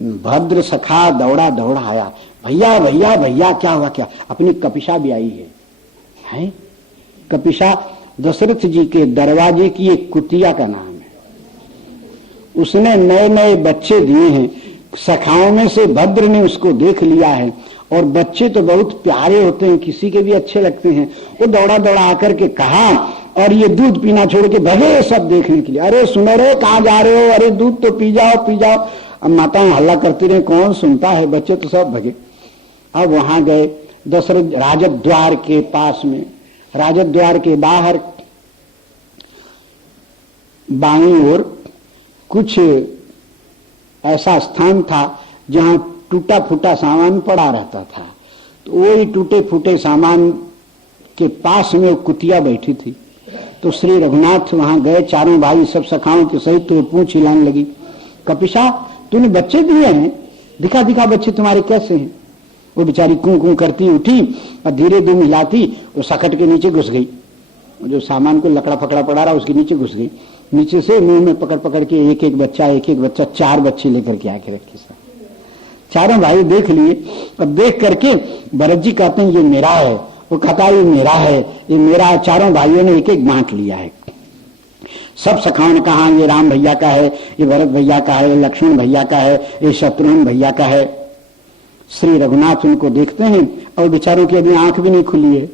भद्र सखा दौड़ा दौड़ा आया, भैया भैया भैया क्या हुआ क्या? अपनी कपिशा भी आई है? कपिशा दशरथ जी के दरवाजे की एक कुतिया का नाम है। उसने नए नए बच्चे दिए हैं, सखाओं में से भद्र ने उसको देख लिया है, और बच्चे तो बहुत प्यारे होते हैं, किसी के भी अच्छे लगते हैं। वो दौड़ा दौड़ा आकर के कहा, और ये दूध पीना छोड़ के भगे सब देखने के लिए। अरे सुनो रे, कहाँ जा रहे हो? अरे दूध तो पी जाओ पी जाओ। अब माताएं हल्ला करती रही, कौन सुनता है, बच्चे तो सब भगे। अब वहां गए दशरथ राजद्वार के पास में, राजद्वार के बाहर बाईं ओर कुछ ऐसा स्थान था जहां टूटा फूटा सामान पड़ा रहता था। तो वही टूटे फूटे सामान के पास में वो कुतिया बैठी थी। तो श्री रघुनाथ वहां गए, चारों भाई सब सखाओं के सहित। तो पूछ हिलाने लगी, कपिशा तूने बच्चे दिए हैं? दिखा दिखा बच्चे तुम्हारे कैसे हैं? वो बेचारी कूं कूं करती उठी और धीरे धीरे हिलाती, वो सखट के नीचे घुस गई। जो सामान को लकड़ा फकड़ा पड़ा रहा उसके नीचे घुस गई। नीचे से मुंह में पकड़ पकड़ के एक एक बच्चा 4 बच्चे लेकर के आके रखे। चारों भाई देख लिए। अब देख करके भरत जी कहते हैं ये मेरा है, वो कहता है ये मेरा है, ये मेरा है। चारों भाइयों ने एक एक बांट लिया है। सब सखाओं ने कहा ये राम भैया का है, ये भरत भैया का है, ये लक्ष्मण भैया का है, ये शत्रुघ्न भैया का है। श्री रघुनाथ उनको देखते हैं और बेचारों की अभी आंख भी नहीं खुली है।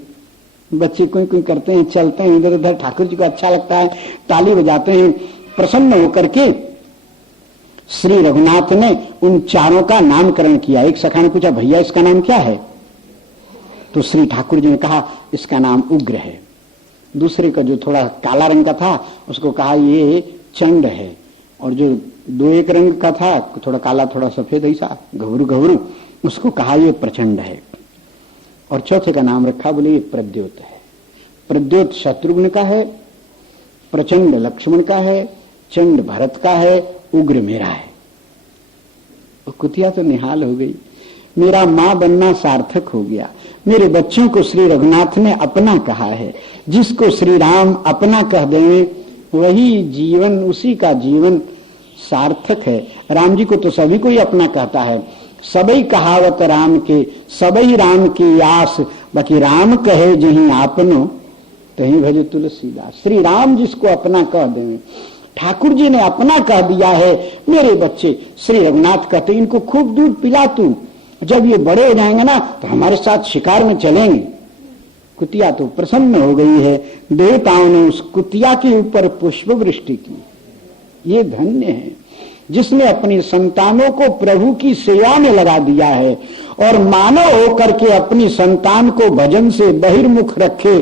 बच्चे कोई कोई करते हैं, चलते हैं इधर उधर, ठाकुर जी को अच्छा लगता है, ताली बजाते हैं। प्रसन्न होकर के श्री रघुनाथ ने उन चारों का नामकरण किया। एक सखा ने पूछा, भैया इसका नाम क्या है? तो श्री ठाकुर जी ने कहा इसका नाम उग्र है। दूसरे का जो थोड़ा काला रंग का था उसको कहा ये चंड है, और जो 2-1 रंग का था थोड़ा काला थोड़ा सफेद ऐसा घबरू उसको कहा ये प्रचंड है। और चौथे का नाम रखा, बोले ये प्रद्योत है। प्रद्योत शत्रुघ्न का है, प्रचंड लक्ष्मण का है, चंड भरत का है, उग्र मेरा है। और कुतिया तो निहाल हो गई, मेरा मां बनना सार्थक हो गया। मेरे बच्चों को श्री रघुनाथ ने अपना कहा है। जिसको श्री राम अपना कह दें वही जीवन, उसी का जीवन सार्थक है। राम जी को तो सभी को ही अपना कहता है। सबई कहावत राम के, सबई राम की आस, बाकी राम कहे जहीं आपनो तहीं भजे तुलसीदास। श्री राम जिसको अपना कह दें, ठाकुर जी ने अपना कह दिया है। मेरे बच्चे श्री रघुनाथ कहते इनको खूब दूध पिला तू, जब ये बड़े हो जाएंगे ना तो हमारे साथ शिकार में चलेंगे। कुतिया तो प्रसन्न हो गई है। देवताओं ने उस कुतिया के ऊपर पुष्प वृष्टि की। ये धन्य है जिसने अपनी संतानों को प्रभु की सेवा में लगा दिया है, और मानव होकर के अपनी संतान को भजन से बहिर्मुख रखे।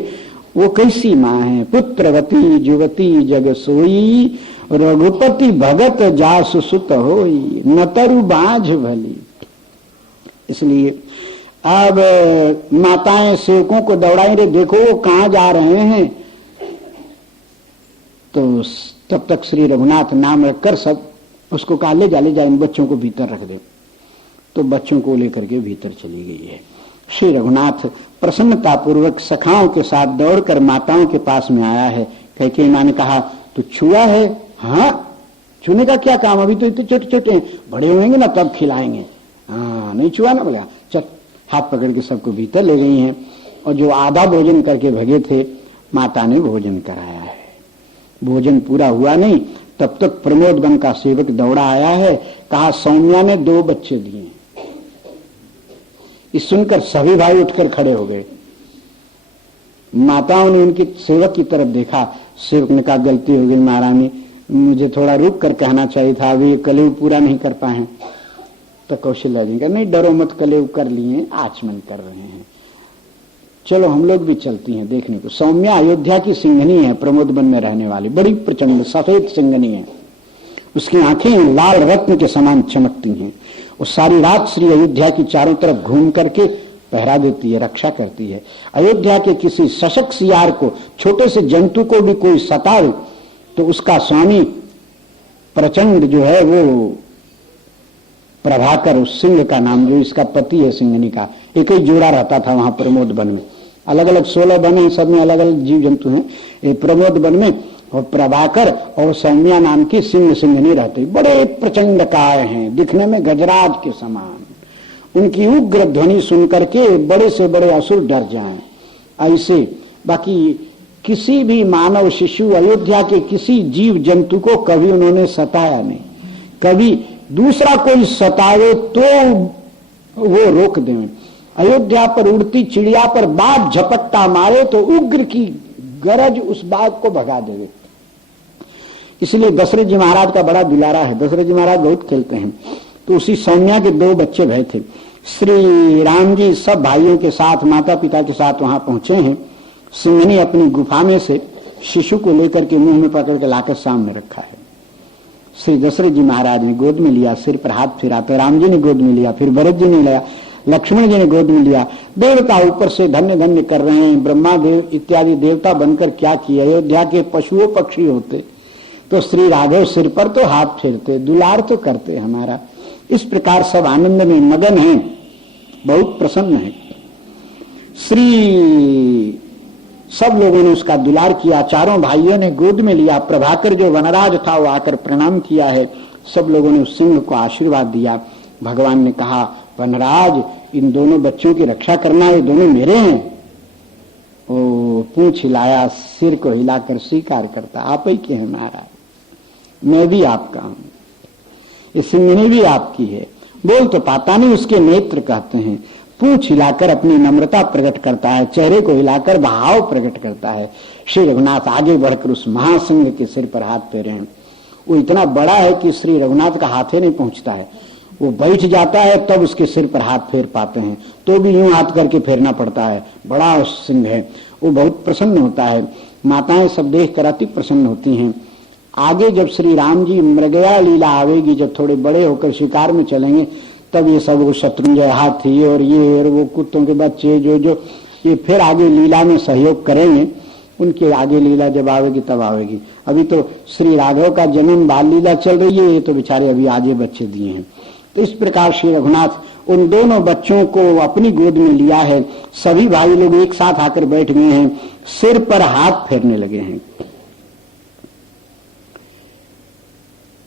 वो कैसी माँ है? पुत्रवती जुवती जग सोई, रघुपति भगत जासु सुत होई, न तरु बाझ भली। इसलिए अब माताएं सेवकों को दौड़ाई रहे, देखो वो कहाँ जा रहे हैं। तो तब तक श्री रघुनाथ नाम रखकर सब उसको कहा ले जा इन बच्चों को भीतर रख दे। तो बच्चों को लेकर के भीतर चली गई है। श्री रघुनाथ प्रसन्नता पूर्वक सखाओं के साथ दौड़कर माताओं के पास में आया है। कैकेयी मां ने कहा तो छुआ है? हाँ, छूने का क्या काम, अभी तो इतने छोटे छोटे हैं, बड़े होंगे ना तब खिलाएंगे। हाँ, नहीं छुआ ना? बोला चल। हाथ पकड़ के सबको भीतर ले गई हैं, और जो आधा भोजन करके भगे थे माता ने भोजन कराया है। भोजन पूरा हुआ नहीं तब तक प्रमोद वन का सेवक दौड़ा आया है। कहा सौम्या ने 2 बच्चे दिए। इस सुनकर सभी भाई उठकर खड़े हो गए। माताओं ने उनकी सेवक की तरफ देखा। सेवक ने कहा गलती हो गई महारानी, मुझे थोड़ा रुक कर कहना चाहिए था, अभी कलेव पूरा नहीं कर पाए। तो कौशल्या जी का नहीं डरो मत, कलेव कर लिए, आचमन कर रहे हैं, चलो हम लोग भी चलती हैं देखने को। सौम्या अयोध्या की सिंघनी है, प्रमोद वन में रहने वाली, बड़ी प्रचंड सफेद सिंघनी है। उसकी आंखें लाल रत्न के समान चमकती हैं। वो सारी रात श्री अयोध्या की चारों तरफ घूम करके पहरा देती है, रक्षा करती है। अयोध्या के किसी सशक्त सियार को, छोटे से जंतु को भी कोई सताए तो उसका स्वामी प्रचंड जो है वो प्रभाकर, उस सिंह का नाम, जो इसका पति है सिंघनी का, एक ही जोड़ा रहता था वहां प्रमोद वन में। अलग अलग 16 वन है, सब में अलग अलग जीव जंतु हैं। प्रमोद वन में और प्रभाकर और सौम्या नाम की सिंह सिंहनी रहते, बड़े प्रचंड काय हैं, दिखने में गजराज के समान। उनकी उग्र ध्वनि सुनकर के बड़े से बड़े असुर डर जाएं, ऐसे। बाकी किसी भी मानव शिशु, अयोध्या के किसी जीव जंतु को कभी उन्होंने सताया नहीं। कभी दूसरा कोई सतावे तो वो रोक दें। अयोध्या पर उड़ती चिड़िया पर बाघ झपट्टा मारे तो उग्र की गरज उस बाघ को भगा देवे। इसलिए दशरथ जी महाराज का बड़ा दुलारा है। दशरथ जी महाराज बहुत खेलते हैं। तो उसी सौम्या के 2 बच्चे भय थे। श्री राम जी सब भाइयों के साथ, माता पिता के साथ वहां पहुंचे हैं। सिंहनी अपनी गुफा में से शिशु को लेकर के मुंह में पकड़ के लाकर सामने रखा है। श्री दशरथ जी महाराज ने गोद में लिया, सिर पर हाथ फिरा, तो राम जी ने गोद में लिया, फिर भरत जी ने लिया, लक्ष्मण जी ने गोद में लिया। देवता ऊपर से धन्य धन्य कर रहे हैं। ब्रह्मा देव इत्यादि देवता बनकर क्या किए, अयोध्या के पशुओं पक्षी होते तो श्री राघव सिर पर तो हाथ फेरते, दुलार तो करते हमारा। इस प्रकार सब आनंद में मगन हैं, बहुत प्रसन्न है। श्री सब लोगों ने उसका दुलार किया, चारों भाइयों ने गोद में लिया। प्रभाकर जो वनराज था वो आकर प्रणाम किया है। सब लोगों ने उस सिंह को आशीर्वाद दिया। भगवान ने कहा, वनराज इन दोनों बच्चों की रक्षा करना, ये दोनों मेरे हैं। ओ पूंछ हिलाया, सिर को हिलाकर स्वीकार करता, आप ही के हैं महाराज, मैं भी आपका हूं, ये सिंहनी भी आपकी है। बोल तो पाता नहीं, उसके नेत्र कहते हैं। पूंछ हिलाकर अपनी नम्रता प्रकट करता है, चेहरे को हिलाकर भाव प्रकट करता है। श्री रघुनाथ आगे बढ़कर उस महासिंह के सिर पर हाथ फेरे हैं। वो इतना बड़ा है कि श्री रघुनाथ का हाथ ही नहीं पहुंचता है। वो बैठ जाता है तब उसके सिर पर हाथ फेर पाते हैं, तो भी यूं हाथ करके फेरना पड़ता है। बड़ा सिंह है, वो बहुत प्रसन्न होता है। माताएं सब देख कर अति प्रसन्न होती हैं। आगे जब श्री राम जी मृगया लीला आवेगी, जब थोड़े बड़े होकर शिकार में चलेंगे, तब ये सब वो शत्रुंजय हाथी और ये और वो कुत्तों के बच्चे जो ये फिर आगे लीला में सहयोग करेंगे। उनके आगे लीला जब आवेगी तब आवेगी। अभी तो श्री राघव का जन्म बाल लीला चल रही है, ये तो बेचारे अभी आगे बच्चे दिए हैं। तो इस प्रकार श्री रघुनाथ उन दोनों बच्चों को अपनी गोद में लिया है। सभी भाई लोग एक साथ आकर बैठ गए हैं, सिर पर हाथ फेरने लगे हैं।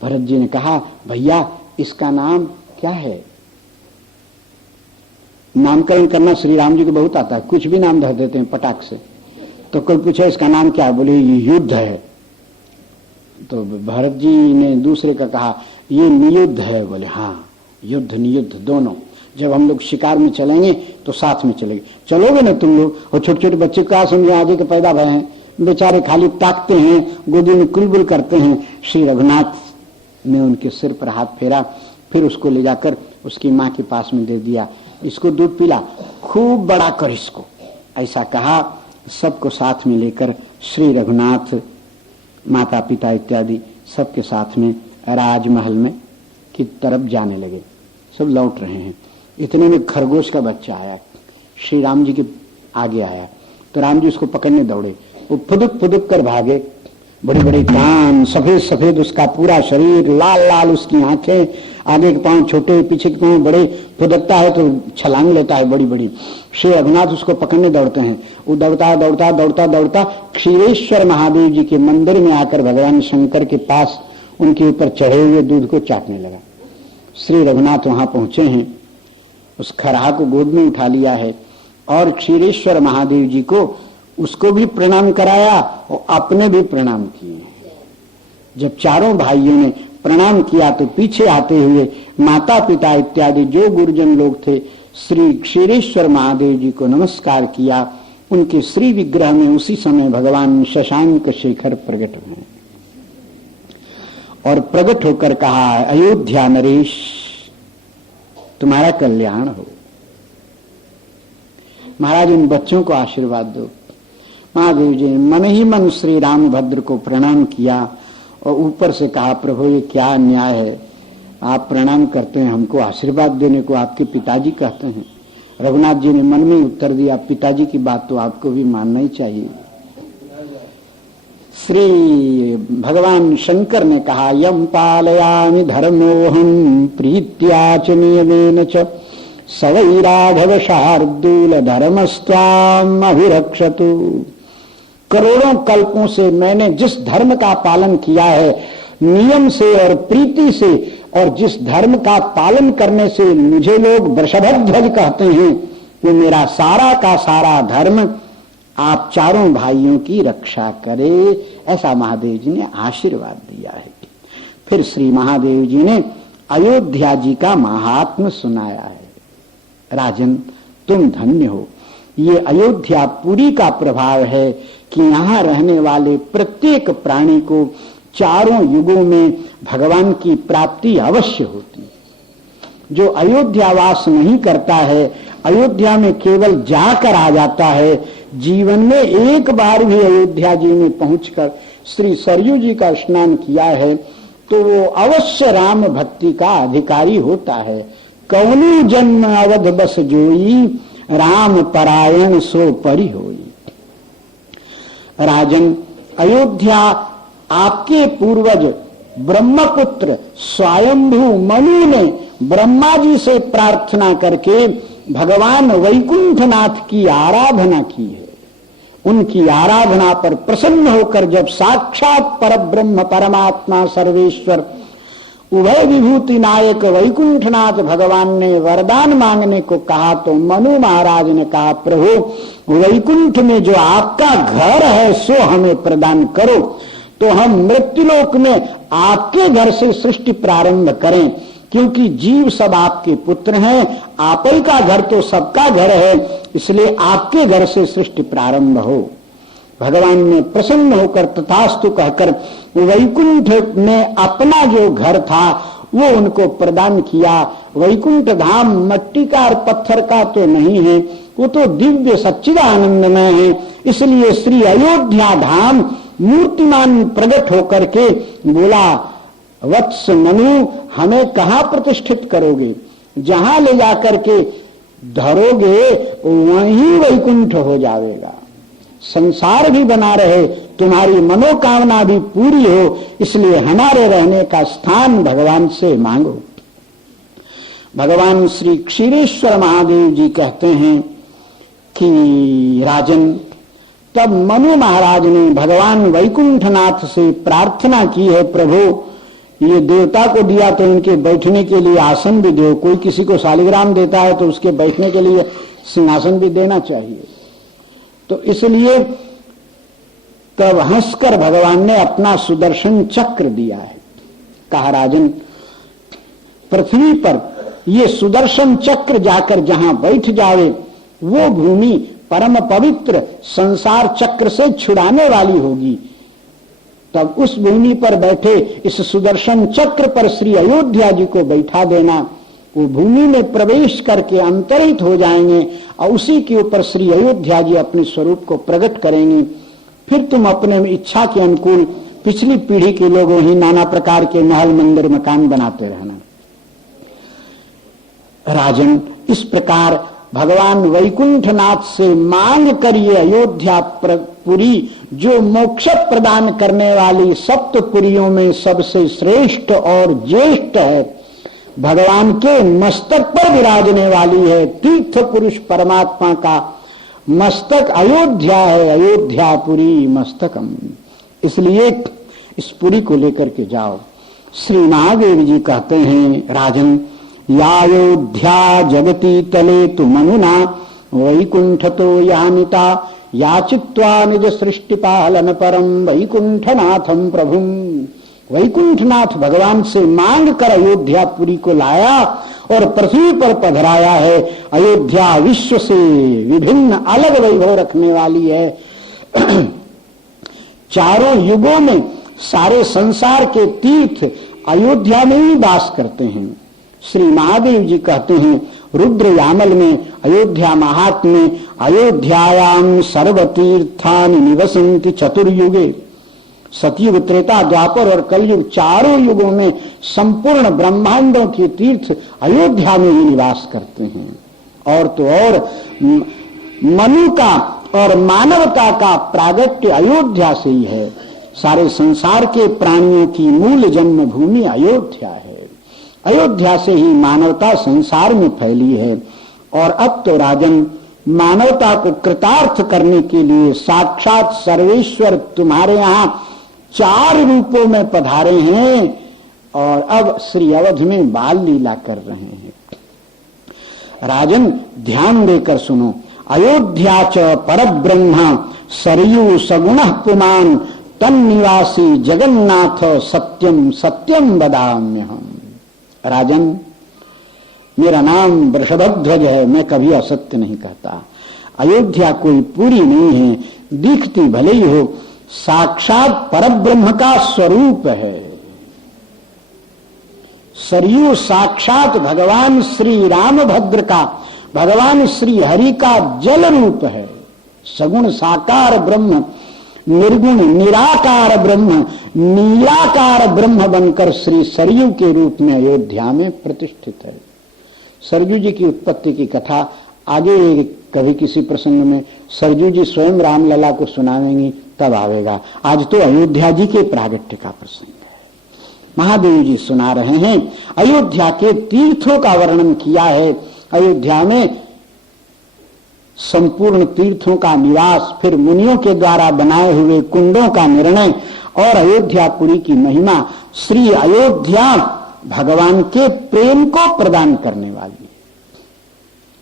भरत जी ने कहा, भैया इसका नाम क्या है? नामकरण करना श्री राम जी को बहुत आता है, कुछ भी नाम धर देते हैं पटाख से। तो कोई पूछे इसका नाम क्या है, बोले ये युद्ध है। तो भरत जी ने दूसरे का कहा ये नियुद्ध है। बोले हाँ, युद्ध नियुद्ध दोनों। जब हम लोग शिकार में चलेंगे तो साथ में चलेंगे। चलोगे ना तुम लोग? और छोटे छोटे बच्चे क्या समझे, आगे के पैदा भय हैं, बेचारे खाली ताकते हैं, गोदी में कुलबुल करते हैं। श्री रघुनाथ ने उनके सिर पर हाथ फेरा, फिर उसको ले जाकर उसकी माँ के पास में दे दिया। इसको दूध पिला, खूब बड़ा कर इसको, ऐसा कहा। सबको साथ में लेकर श्री रघुनाथ माता पिता इत्यादि सबके साथ में राजमहल में की तरफ जाने लगे। सब लौट रहे हैं। इतने में खरगोश का बच्चा आया, श्री राम जी के आगे आया। तो राम जी उसको पकड़ने दौड़े, वो फुदुक फुदुक कर भागे। बड़े बड़े कान, सफेद सफेद उसका पूरा शरीर, लाल लाल उसकी आंखें, आगे के पांव छोटे, पीछे के पांव बड़े। फुदकता है तो छलांग लेता है बड़ी बड़ी। श्री रघुनाथ उसको पकड़ने दौड़ते हैं। वो दौड़ता दौड़ता दौड़ता दौड़ता क्षीरेश्वर महादेव जी के मंदिर में आकर भगवान शंकर के पास उनके ऊपर चढ़े हुए दूध को चाटने लगा। श्री रघुनाथ वहां पहुंचे हैं, उस खरहा को गोद में उठा लिया है और क्षीरेश्वर महादेव जी को उसको भी प्रणाम कराया और अपने भी प्रणाम किए। जब चारों भाइयों ने प्रणाम किया तो पीछे आते हुए माता पिता इत्यादि जो गुरुजन लोग थे, श्री क्षीरेश्वर महादेव जी को नमस्कार किया। उनके श्री विग्रह में उसी समय भगवान शशांक शेखर प्रकट हुए और प्रकट होकर कहा, अयोध्या नरेश तुम्हारा कल्याण हो। महाराज इन बच्चों को आशीर्वाद दो। महादेव जी ने मन ही मन श्री रामभद्र को प्रणाम किया और ऊपर से कहा, प्रभु ये क्या अन्याय है, आप प्रणाम करते हैं, हमको आशीर्वाद देने को आपके पिताजी कहते हैं। रघुनाथ जी ने मन में उत्तर दिया, पिताजी की बात तो आपको भी मानना ही चाहिए। श्री भगवान शंकर ने कहा, यम पालयामि धर्मोहम प्रीत्या च नियमेन च सवै राघव शार्दूल धर्मस्त्वाम अभिरक्षतु। करोड़ों कल्पों से मैंने जिस धर्म का पालन किया है नियम से और प्रीति से, और जिस धर्म का पालन करने से मुझे लोग वृषभध्वज कहते हैं, वो मेरा सारा का सारा धर्म आप चारों भाइयों की रक्षा करे, ऐसा महादेव जी ने आशीर्वाद दिया है। फिर श्री महादेव जी ने अयोध्या जी का महात्म सुनाया है। राजन, तुम धन्य हो। ये अयोध्यापुरी का प्रभाव है कि यहाँ रहने वाले प्रत्येक प्राणी को चारों युगों में भगवान की प्राप्ति अवश्य होती है। जो अयोध्यावास नहीं करता है, अयोध्या में केवल जाकर आ जाता है, जीवन में एक बार भी अयोध्या जी में पहुंचकर श्री सरयू जी का स्नान किया है, तो वो अवश्य राम भक्ति का अधिकारी होता है। कौनी जन्म अवध बस जोई, राम परायण सो परि होई। राजन, अयोध्या आपके पूर्वज ब्रह्मपुत्र स्वयंभू मनु ने ब्रह्मा जी से प्रार्थना करके भगवान वैकुंठनाथ की आराधना की है। उनकी आराधना पर प्रसन्न होकर जब साक्षात परब्रह्म परमात्मा सर्वेश्वर उभय विभूति नायक वैकुंठनाथ भगवान ने वरदान मांगने को कहा, तो मनु महाराज ने कहा, प्रभु वैकुंठ में जो आपका घर है सो हमें प्रदान करो, तो हम मृत्युलोक में आपके घर से सृष्टि प्रारंभ करें, क्योंकि जीव सब आपके पुत्र हैं, आप ही का घर तो सबका घर है, इसलिए आपके घर से सृष्टि प्रारंभ हो। भगवान ने प्रसन्न होकर तथास्तु कहकर वैकुंठ में अपना जो घर था वो उनको प्रदान किया। वैकुंठ धाम मट्टी का और पत्थर का तो नहीं है, वो तो दिव्य सच्चिदानंदमय है। इसलिए श्री अयोध्या धाम मूर्तिमान प्रकट होकर के बोला, वत्स मनु, हमें कहाँ प्रतिष्ठित करोगे? जहां ले जाकर के धरोगे वहीं वैकुंठ हो जाएगा। संसार भी बना रहे, तुम्हारी मनोकामना भी पूरी हो, इसलिए हमारे रहने का स्थान भगवान से मांगो। भगवान श्री क्षीरेश्वर महादेव जी कहते हैं कि राजन, तब मनु महाराज ने भगवान वैकुंठनाथ से प्रार्थना की है, प्रभु ये देवता को दिया तो इनके बैठने के लिए आसन भी दो। कोई किसी को शालिग्राम देता है तो उसके बैठने के लिए सिंहासन भी देना चाहिए। तो इसलिए तब हंसकर भगवान ने अपना सुदर्शन चक्र दिया है। कहा, राजन, पृथ्वी पर ये सुदर्शन चक्र जाकर जहां बैठ जावे वो भूमि परम पवित्र संसार चक्र से छुड़ाने वाली होगी। तब उस भूमि पर बैठे इस सुदर्शन चक्र पर श्री अयोध्या जी को बैठा देना, वो भूमि में प्रवेश करके अंतरित हो जाएंगे और उसी के ऊपर श्री अयोध्या जी अपने स्वरूप को प्रकट करेंगे। फिर तुम अपने इच्छा के अनुकूल पिछली पीढ़ी के लोगों ही नाना प्रकार के महल मंदिर मकान बनाते रहना। राजन, इस प्रकार भगवान वैकुंठनाथ से मांग कर ये अयोध्यापुरी जो मोक्ष प्रदान करने वाली सप्तपुरियों में सबसे श्रेष्ठ और ज्येष्ठ है, भगवान के मस्तक पर विराजने वाली है। तीर्थ पुरुष परमात्मा का मस्तक अयोध्या है, अयोध्यापुरी मस्तकम। इसलिए इस पुरी को लेकर के जाओ। श्री महादेव जी कहते हैं, राजन, यायोध्या जगती तले तु मनुना वैकुंठ तो यानिता याचित्वा निज सृष्टि पालन परम वैकुंठनाथम प्रभुम। वैकुंठनाथ भगवान से मांग कर अयोध्यापुरी को लाया और पृथ्वी पर पधराया है। अयोध्या विश्व से विभिन्न अलग वैभव रखने वाली है। चारों युगों में सारे संसार के तीर्थ अयोध्या में ही वास करते हैं। श्री महादेव जी कहते हैं, रुद्र यामल में अयोध्या महात्म्य में, अयोध्यायाम सर्वतीर्थानि निवसन्ति चतुर्युगे। सतयुग, त्रेता, द्वापर और कलयुग चारों युगों में संपूर्ण ब्रह्मांडों के तीर्थ अयोध्या में ही निवास करते हैं। और तो और मनु का और मानवता का प्रागट्य अयोध्या से ही है। सारे संसार के प्राणियों की मूल जन्म भूमि अयोध्या है। अयोध्या से ही मानवता संसार में फैली है। और अब तो राजन मानवता को कृतार्थ करने के लिए साक्षात सर्वेश्वर तुम्हारे यहां 4 रूपों में पधारे हैं और अब श्री अवध में बाल लीला कर रहे हैं। राजन ध्यान देकर सुनो। अयोध्या च परब्रह्म सरयू सगुणः पुमान तन्निवासी जगन्नाथ सत्यम सत्यम वदाम्यहम। राजन, मेरा नाम वृषभध्वज है, मैं कभी असत्य नहीं कहता। अयोध्या कोई पूरी नहीं है, दिखती भले ही हो, साक्षात परब्रह्म का स्वरूप है। सरयू साक्षात भगवान श्री रामभद्र का, भगवान श्री हरि का जल रूप है। सगुण साकार ब्रह्म, निर्गुण निराकार ब्रह्म, नीलाकार ब्रह्म बनकर श्री सरयू के रूप में अयोध्या में प्रतिष्ठित है। सरयू जी की उत्पत्ति की कथा आगे कभी किसी प्रसंग में सरयू जी स्वयं रामलला को सुनावेंगी, तब आवेगा। आज तो अयोध्या जी के प्रागट्य का प्रसंग है। महादेव जी सुना रहे हैं। अयोध्या के तीर्थों का वर्णन किया है। अयोध्या में संपूर्ण तीर्थों का निवास, फिर मुनियों के द्वारा बनाए हुए कुंडों का निर्णय और अयोध्यापुरी की महिमा। श्री अयोध्या भगवान के प्रेम को प्रदान करने वाली।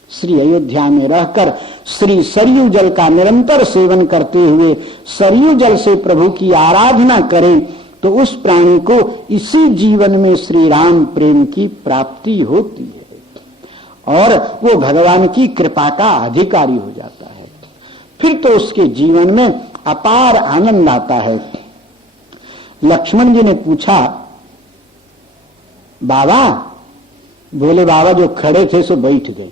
श्री अयोध्या में रहकर श्री सरयू जल का निरंतर सेवन करते हुए सरयू जल से प्रभु की आराधना करें तो उस प्राणी को इसी जीवन में श्री राम प्रेम की प्राप्ति होती है और वो भगवान की कृपा का अधिकारी हो जाता है। फिर तो उसके जीवन में अपार आनंद आता है। लक्ष्मण जी ने पूछा, बाबा? बोले, बाबा जो खड़े थे सो बैठ गए।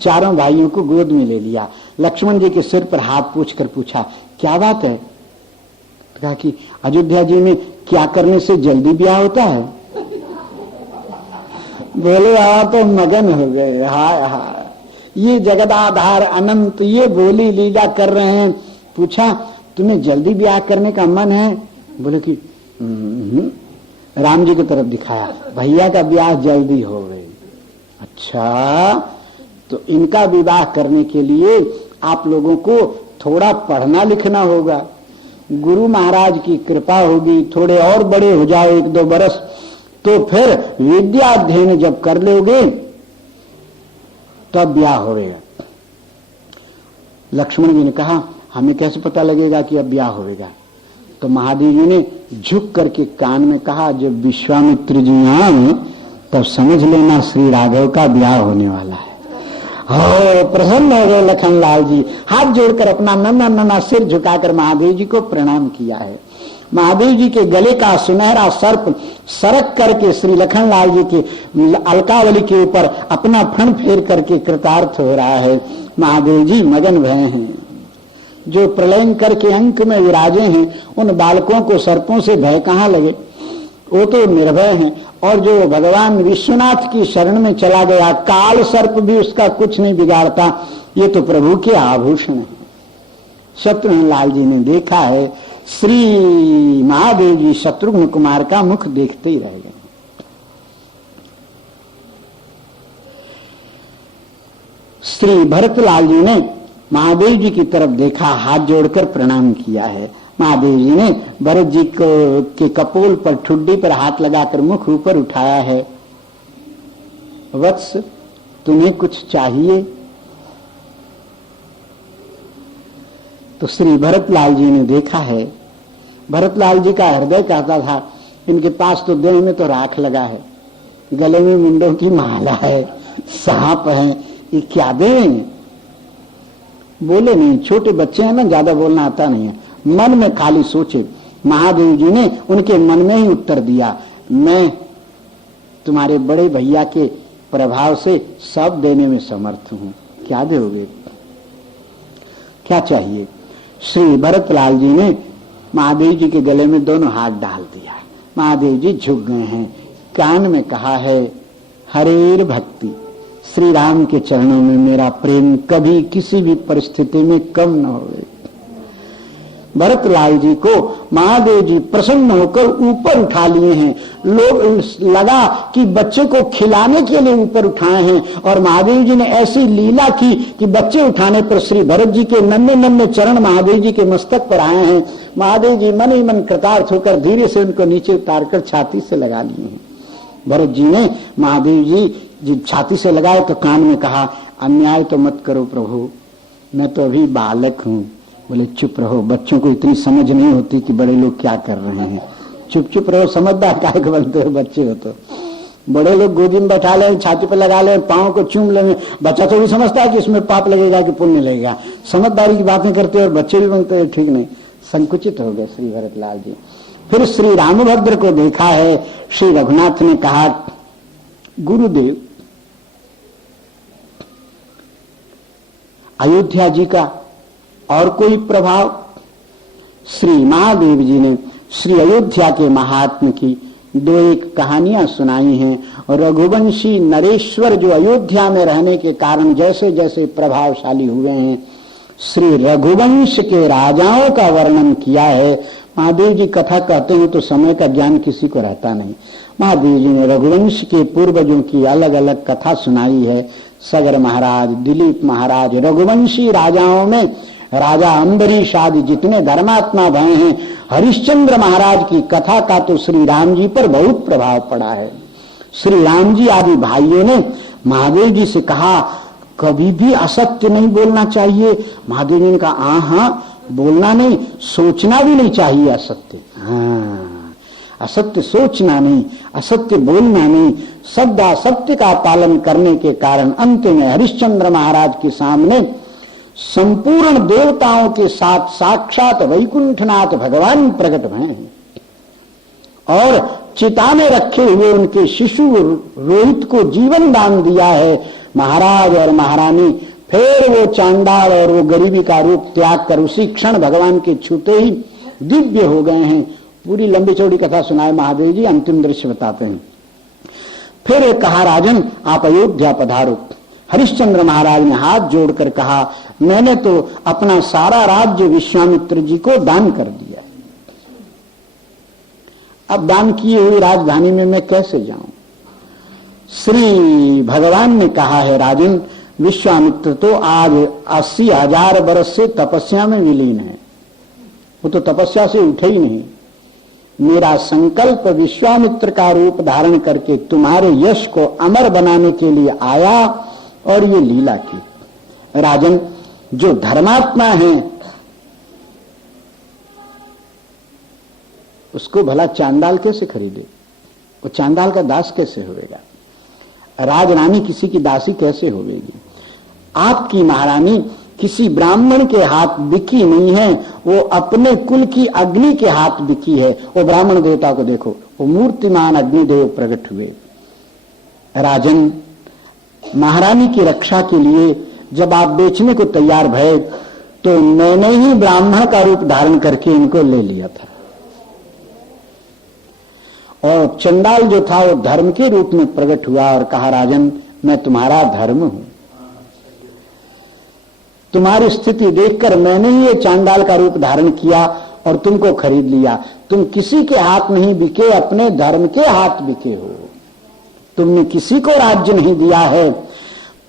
चारों भाइयों को गोद में ले लिया। लक्ष्मण जी के सिर पर हाथ पूछकर पूछा, क्या बात है? तो कहा कि अयोध्या जी में क्या करने से जल्दी ब्याह होता है? बोले, बाबा तो मगन हो गए। हाय हाय, ये जगदाधार अनंत ये बोली लीला कर रहे हैं। पूछा, तुम्हें जल्दी ब्याह करने का मन है? बोले कि राम जी की तरफ दिखाया, भैया का ब्याह जल्दी हो गई। अच्छा, तो इनका विवाह करने के लिए आप लोगों को थोड़ा पढ़ना लिखना होगा, गुरु महाराज की कृपा होगी, थोड़े और बड़े हो जाओ 1-2 बरस, तो फिर विद्या अध्ययन जब कर लोगे तब ब्याह होगा। लक्ष्मण जी ने कहा, हमें कैसे पता लगेगा कि अब ब्याह होगा? तो महादेव जी ने झुक करके कान में कहा, जब विश्वामित्र जी आए तब समझ लेना श्री राघव का ब्याह होने वाला है। हो प्रसन्न हो गए लखनलाल जी, हाथ जोड़कर अपना नन्हा नन्हा सिर झुकाकर महादेव जी को प्रणाम किया है। महादेव जी के गले का सुनहरा सर्प सरक करके श्री लखनलाल जी के अलकावली के ऊपर अपना फण फेर करके कृतार्थ हो रहा है। महादेव जी मगन भय हैं। जो प्रलयंकर के अंक में विराजे हैं उन बालकों को सर्पों से भय कहाँ लगे, वो तो निर्भय हैं। और जो भगवान विश्वनाथ की शरण में चला गया, काल सर्प भी उसका कुछ नहीं बिगाड़ता, ये तो प्रभु के आभूषण है। शत्रुघ्न लाल जी ने देखा है, श्री महादेव जी शत्रुघ्न कुमार का मुख देखते ही रह गए। श्री भरतलाल जी ने महादेव जी की तरफ देखा, हाथ जोड़कर प्रणाम किया है। महादेव जी ने भरत जी को के कपोल पर ठुड्डी पर हाथ लगाकर मुख ऊपर उठाया है। वत्स, तुम्हें कुछ चाहिए? तो श्री भरतलाल जी ने देखा है। भरतलाल जी का हृदय कहता था, इनके पास तो देह में तो राख लगा है, गले में मुंडों की माला है, सांप है, ये क्या देंगे? बोले नहीं, छोटे बच्चे हैं ना, ज्यादा बोलना आता नहीं है, मन में खाली सोचे। महादेव जी ने उनके मन में ही उत्तर दिया, मैं तुम्हारे बड़े भैया के प्रभाव से सब देने में समर्थ हूं, क्या दोगे? क्या चाहिए? श्री भरतलाल जी ने महादेव जी के गले में दोनों हाथ डाल दिया। महादेव जी झुक गए हैं। कान में कहा है, हरेर भक्ति, श्री राम के चरणों में मेरा प्रेम कभी किसी भी परिस्थिति में कम न होवे। भरतलाल जी को महादेव जी प्रसन्न होकर ऊपर उठा लिए हैं। लोग लगा कि बच्चे को खिलाने के लिए ऊपर उठाए हैं, और महादेव जी ने ऐसी लीला की कि बच्चे उठाने पर श्री भरत जी के नन्हे नन्हे चरण महादेव जी के मस्तक पर आए हैं। महादेव जी मन ही मन कृतार्थ होकर धीरे से उनको नीचे उतारकर छाती से लगा लिए हैं। भरत जी ने महादेव जी छाती से लगाए तो कान में कहा, अन्याय तो मत करो प्रभु, मैं तो अभी बालक हूं। बोले चुप रहो, बच्चों को इतनी समझ नहीं होती कि बड़े लोग क्या कर रहे हैं, चुप चुप रहो, समझदार काहे के बनते हो, बच्चे हो तो। बड़े लोग गोदी में बैठा ले, छाती पर लगा ले, पाँव को चूम ले, बच्चा तो भी समझता है कि इसमें पाप लगेगा कि पुण्य लगेगा। समझदारी की बातें करते हैं और बच्चे भी बनते हैं, ठीक नहीं, संकुचित हो गए श्री भरतलाल जी। फिर श्री रामभद्र को देखा है, श्री रघुनाथ ने कहा, गुरुदेव अयोध्या जी का और कोई प्रभाव? श्री महादेव जी ने श्री अयोध्या के महात्म की दो एक कहानियां सुनाई हैं, और रघुवंशी नरेश्वर जो अयोध्या में रहने के कारण जैसे जैसे प्रभावशाली हुए हैं, श्री रघुवंश के राजाओं का वर्णन किया है। महादेव जी कथा कहते हैं तो समय का ज्ञान किसी को रहता नहीं। महादेव जी ने रघुवंश के पूर्वजों की अलग अलग कथा सुनाई है। सगर महाराज, दिलीप महाराज, रघुवंशी राजाओं में राजा अम्बरीश आदि जितने धर्मात्मा भय हैं, हरिश्चंद्र महाराज की कथा का तो श्री राम जी पर बहुत प्रभाव पड़ा है। श्री राम जी आदि भाइयों ने महादेव जी से कहा, कभी भी असत्य नहीं बोलना चाहिए। महादेव जी ने कहा, हाँ बोलना नहीं, सोचना भी नहीं चाहिए असत्य। हाँ, असत्य सोचना नहीं, असत्य बोलना नहीं। शब्द असत्य का पालन करने के कारण अंत में हरिश्चंद्र महाराज के सामने संपूर्ण देवताओं के साथ साक्षात वैकुंठनाथ भगवान प्रकट हुए हैं, और चिता में रखे हुए उनके शिशु रोहित को जीवन दान दिया है। महाराज और महारानी फिर वो चांडाल और वो गरीबी का रूप त्याग कर उसी क्षण भगवान के छूते ही दिव्य हो गए हैं। पूरी लंबी चौड़ी कथा सुनाए महादेव जी, अंतिम दृश्य बताते हैं। फिर कहा, राजन आप अयोध्या पधारो। हरिश्चंद्र महाराज ने हाथ जोड़कर कहा, मैंने तो अपना सारा राज्य विश्वामित्र जी को दान कर दिया, अब दान किए हुई राजधानी में मैं कैसे जाऊं? श्री भगवान ने कहा है, राजन विश्वामित्र तो आज 80,000 वर्ष से तपस्या में विलीन है, वो तो तपस्या से उठे ही नहीं। मेरा संकल्प विश्वामित्र का रूप धारण करके तुम्हारे यश को अमर बनाने के लिए आया और ये लीला की। राजन जो धर्मात्मा है उसको भला चांडाल कैसे खरीदे? वो चांडाल का दास कैसे होगा? राजरानी किसी की दासी कैसे होगी? आपकी महारानी किसी ब्राह्मण के हाथ बिकी नहीं है, वो अपने कुल की अग्नि के हाथ बिकी है। वो ब्राह्मण देवता को देखो, वो मूर्तिमान अग्निदेव प्रकट हुए। राजन महारानी की रक्षा के लिए जब आप बेचने को तैयार भये तो मैंने ही ब्राह्मण का रूप धारण करके इनको ले लिया था, और चंडाल जो था वो धर्म के रूप में प्रकट हुआ और कहा, राजन मैं तुम्हारा धर्म हूं। तुम्हारी स्थिति देखकर मैंने ही ये चांडाल का रूप धारण किया और तुमको खरीद लिया। तुम किसी के हाथ नहीं बिके, अपने धर्म के हाथ बिके हो। तुमने किसी को राज्य नहीं दिया है।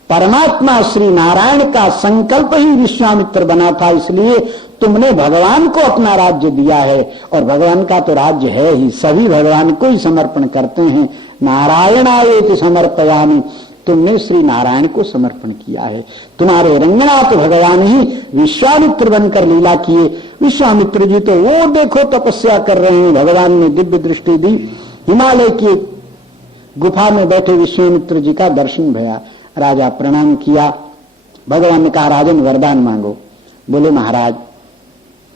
परमात्मा श्री नारायण का संकल्प ही विश्वामित्र बना था, इसलिए तुमने भगवान को अपना राज्य दिया है, और भगवान का तो राज्य है ही, सभी भगवान को ही समर्पण करते हैं। नारायणायेति समर्पयामि, तुमने श्री नारायण को समर्पण किया है। तुम्हारे रंगनाथ भगवान ही विश्वामित्र बनकर लीला किए। विश्वामित्र जी तो वो देखो तपस्या कर रहे हैं, भगवान ने दिव्य दृष्टि दी। हिमालय की गुफा में बैठे विश्वामित्र जी का दर्शन भया। राजा प्रणाम किया। भगवान ने कहा, राजन वरदान मांगो। बोले, महाराज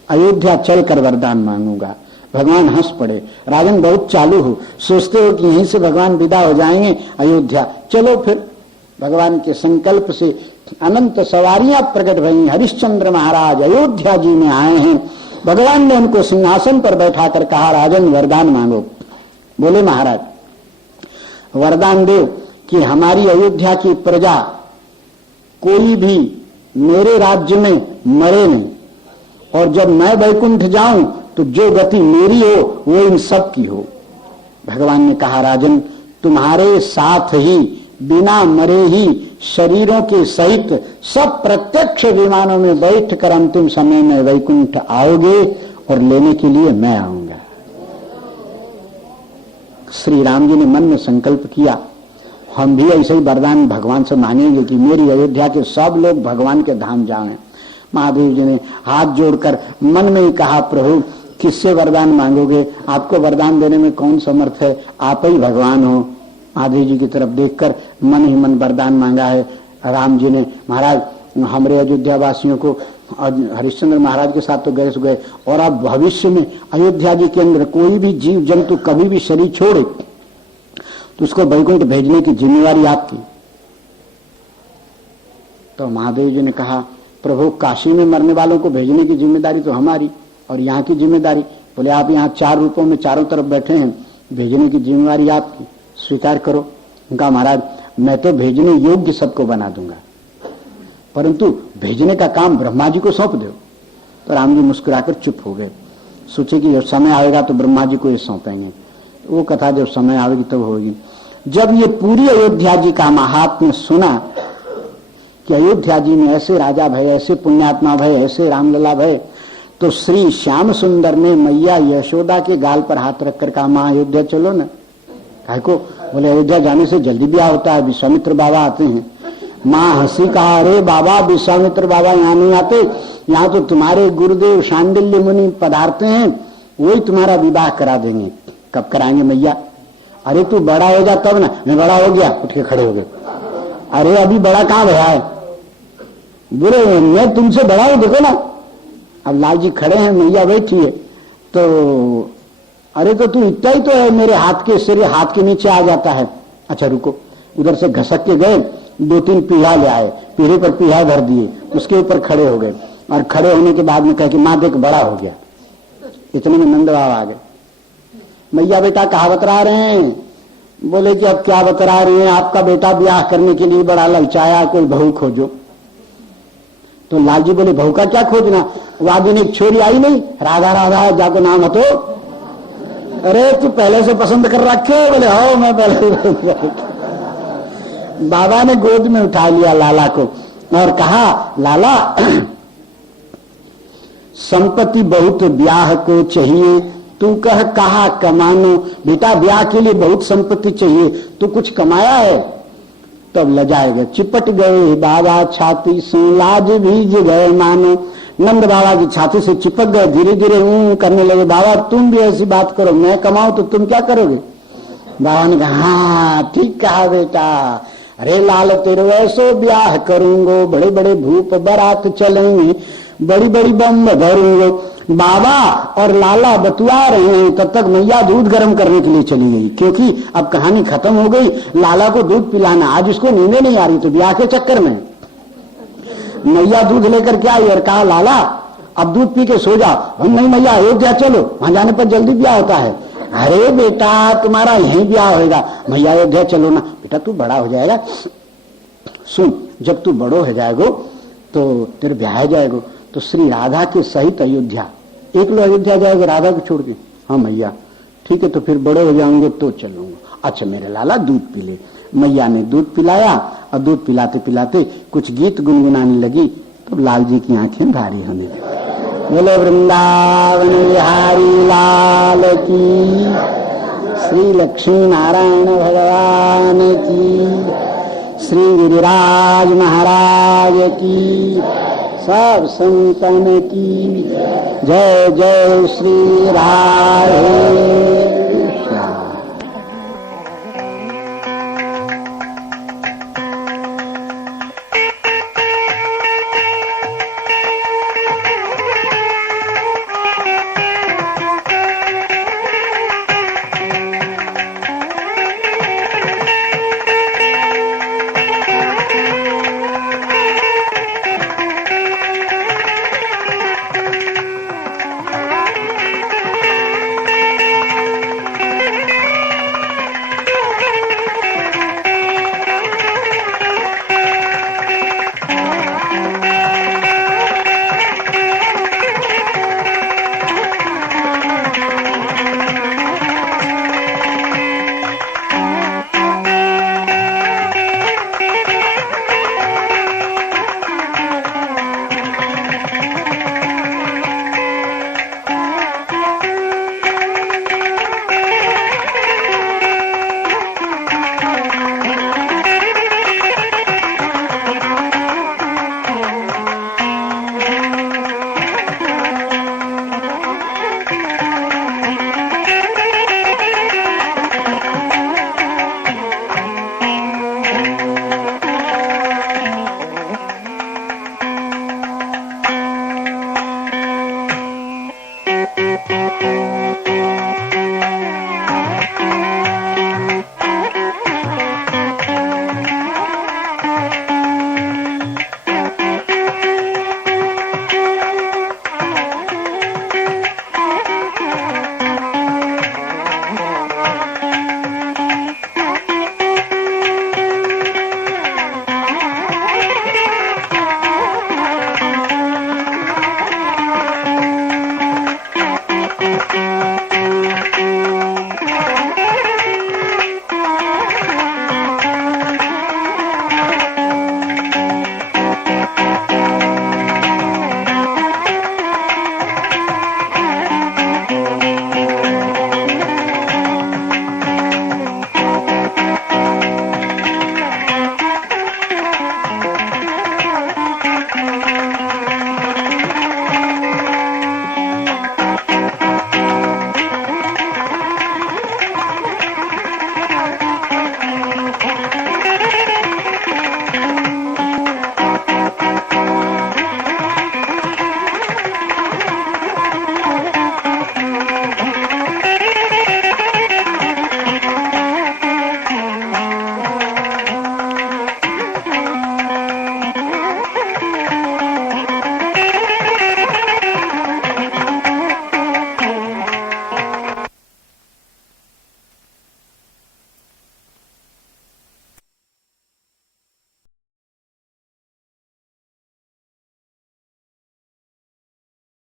अयोध्या चलकर वरदान मांगूंगा। भगवान हंस पड़े। राजन बहुत चालू हो, सोचते हो कि यहीं से भगवान विदा हो जाएंगे अयोध्या, चलो फिर। भगवान के संकल्प से अनंत सवारियां प्रकट भई। हरिश्चंद्र महाराज अयोध्या जी में आए हैं। भगवान ने उनको सिंहासन पर बैठाकर कहा, राजन वरदान मांगो। बोले, महाराज वरदान दो कि हमारी अयोध्या की प्रजा कोई भी मेरे राज्य में मरे नहीं, और जब मैं वैकुंठ जाऊं तो जो गति मेरी हो वो इन सब की हो। भगवान ने कहा, राजन तुम्हारे साथ ही बिना मरे ही शरीरों के सहित सब प्रत्यक्ष विमानों में बैठकर अंतिम समय में वैकुंठ आओगे और लेने के लिए मैं आऊंगा। श्री राम जी ने मन में संकल्प किया, हम भी ऐसे ही वरदान भगवान से मांगेंगे कि मेरी अयोध्या के सब लोग भगवान के धाम जाएं। महादेव जी ने हाथ जोड़कर मन में ही कहा, प्रभु किससे वरदान मांगोगे? आपको वरदान देने में कौन समर्थ है? आप ही भगवान हो। महादेव जी की तरफ देखकर मन ही मन वरदान मांगा है। राम जी ने, महाराज हमारे अयोध्या वासियों को, हरिश्चंद्र महाराज के साथ तो गए सो गए, और आप भविष्य में अयोध्या जी के अंदर कोई भी जीव जंतु कभी भी शरीर छोड़े तो उसको वैकुंठ भेजने की जिम्मेवारी आपकी। तो महादेव जी ने कहा, प्रभु काशी में मरने वालों को भेजने की जिम्मेदारी तो हमारी, और यहाँ की जिम्मेदारी? बोले आप यहाँ 4 रूपों में चारों तरफ बैठे हैं, भेजने की जिम्मेवारी आपकी, स्वीकार करो। उनका, महाराज मैं तो भेजने योग्य सबको बना दूंगा, परंतु भेजने का काम ब्रह्मा जी को सौंप दो। तो राम जी मुस्कुराकर चुप हो गए, सोचे कि जब समय आएगा तो ब्रह्मा जी को ये सौंपेंगे। वो कथा जब समय आएगी तब होगी। जब ये पूरी अयोध्या जी का महात्म्य सुना कि अयोध्या जी में ऐसे राजा भय, ऐसे पुण्यात्मा भय, ऐसे रामलला भय, तो श्री श्याम सुंदर ने मैया यशोदा के गाल पर हाथ रखकर कहा, माँ अयोध्या चलो ना। काहे को? बोले अयोध्या जाने से जल्दी ब्याह होता है, विश्वामित्र बाबा आते हैं। माँ हंसी, कहा, अरे बाबा विश्वामित्र बाबा यहाँ नहीं आते, यहाँ तो तुम्हारे गुरुदेव शांडिल्य मुनि पधारते हैं, वही तुम्हारा विवाह करा देंगे। कब कराएंगे मैया? अरे तू बड़ा हो जा तब ना। मैं बड़ा हो गया, उठ के खड़े हो गए। अरे अभी बड़ा कहाँ भया है? बोले मैं तुमसे बड़ा हूं, देखो ना। अब लाल जी खड़े हैं, मैया बैठी है, तो अरे तो तू इतना ही तो है, मेरे हाथ के सिरे हाथ के नीचे आ जाता है। अच्छा रुको, उधर से घसक के गए, 2-3 पीढ़ा ले आए, पीढ़े पर पीढ़ा भर दिए, उसके ऊपर खड़े हो गए, और खड़े होने के बाद में कहे कि माँ देख बड़ा हो गया। इतने में नंद बाबा आ गए। मैया बेटा कहा बतरा रहे हैं? बोले कि अब क्या बतरा रहे हैं, आपका बेटा ब्याह करने के लिए बड़ा ललचाया, कोई बहू खोजो। तो लाल जी बोले बहू का क्या खोजना? वादी ने एक छोरी आई नहीं, राधा राधा जाको नाम हतो। अरे तू पहले से पसंद कर रखे? बोले हो, मैं पहले। बाबा ने गोद में उठा लिया लाला को और कहा, लाला संपत्ति बहुत ब्याह को चाहिए, तू कहा कमानो। बेटा ब्याह के लिए बहुत संपत्ति चाहिए, तू कुछ कमाया है? तब लजाए गए, चिपट गए बाबा छाती से, लाज भीज गए मानो। नंद बाबा की छाती से चिपक गए, धीरे धीरे करने लगे, बाबा तुम भी ऐसी बात करो, मैं कमाऊं तो तुम क्या करोगे? बाबा ने कहा, हाँ ठीक कहा बेटा। अरे लाल तेरे वैसो ब्याह करूंगो, बड़े बड़े भूप बारात चलेंगे, बड़ी बड़ी बम धरूंगो। बाबा और लाला बतुआ रहे हैं, तब तक मैया दूध गर्म करने के लिए चली गई, क्योंकि अब कहानी खत्म हो गई। लाला को दूध पिलाना, आज उसको नींदें नहीं आ रही, तो ब्याह के चक्कर में मैया दूध लेकर के आई और कहा, लाला अब दूध पी के सो जाओ। नहीं मैया अयोध्या चलो, वहां जाने पर जल्दी ब्याह होता है। अरे बेटा तुम्हारा यहीं ब्याह होगा, मैया अयोध्या चलो ना। बेटा तू बड़ा हो जाएगा, सुन जब तू बड़ो हो जाएगो तो तेरे ब्याह जाएगो, तो श्री राधा के सहित अयोध्या, एक लोग अयोध्या जाएगा राधा को छोड़ के। हाँ मैया ठीक है, तो फिर बड़े हो जाऊंगे तो चलूंगा। अच्छा मेरे लाला दूध पी ले। मैया ने दूध पिलाया, और दूध पिलाते पिलाते कुछ गीत गुनगुनाने लगी, तो लाल जी की आंखें भारी होने लगी। बोले वृंदावन बिहारी लाल की, श्री लक्ष्मी नारायण भगवान की, श्री गिरिराज महाराज की, सब संतन की जय। जय श्री राधे।